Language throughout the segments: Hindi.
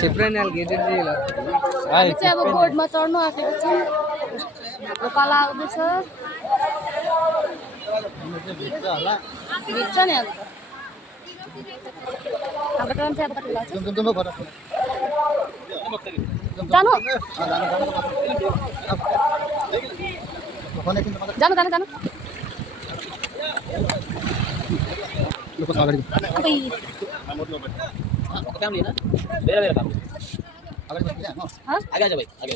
सिफ्रेनल गेटेड दिला हामी चाहिँ अब बोर्डमा चढ्नु आँटेको छौँ पाला आउँदैछ भिज्छ नि अन्त हाम्रो टाइम चाहिँ अब कति लाग्छ जानु जानु जानु जानु काम लिएन बेरा बेरा काम आगे आगे आजा भाई आगे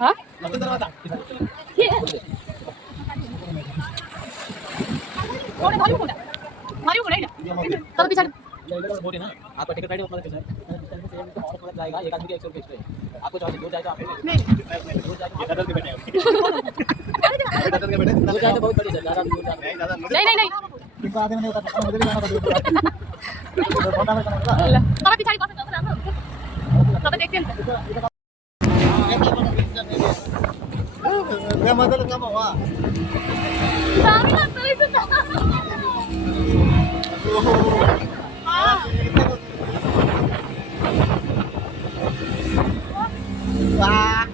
हाँ पीछे बोट है ना आपका टिकट राइड ओपन करके सर और थोड़ा जाएगा एक आदमी के 100 रुपए एक्स्ट्रा आपको चार्ज दो जाएगा आप नहीं दो जाएगा ये दादर के बैठे हैं दादर के बैठे दो जाएगा बहुत बड़ी सर ज्यादा दूर जाना नहीं नहीं नहीं इनको आधे महीने उतार मुझे भी जाना पड़ेगा फोन नंबर करना तब पीछे कौन सा हम तब देखते हैं क्या मतलब क्या हुआ सारी लगता है इतना वाह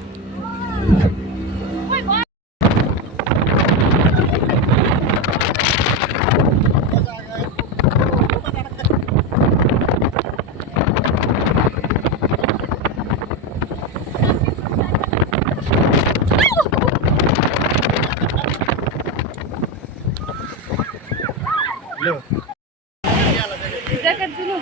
जैकेट दिनु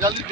जल्दी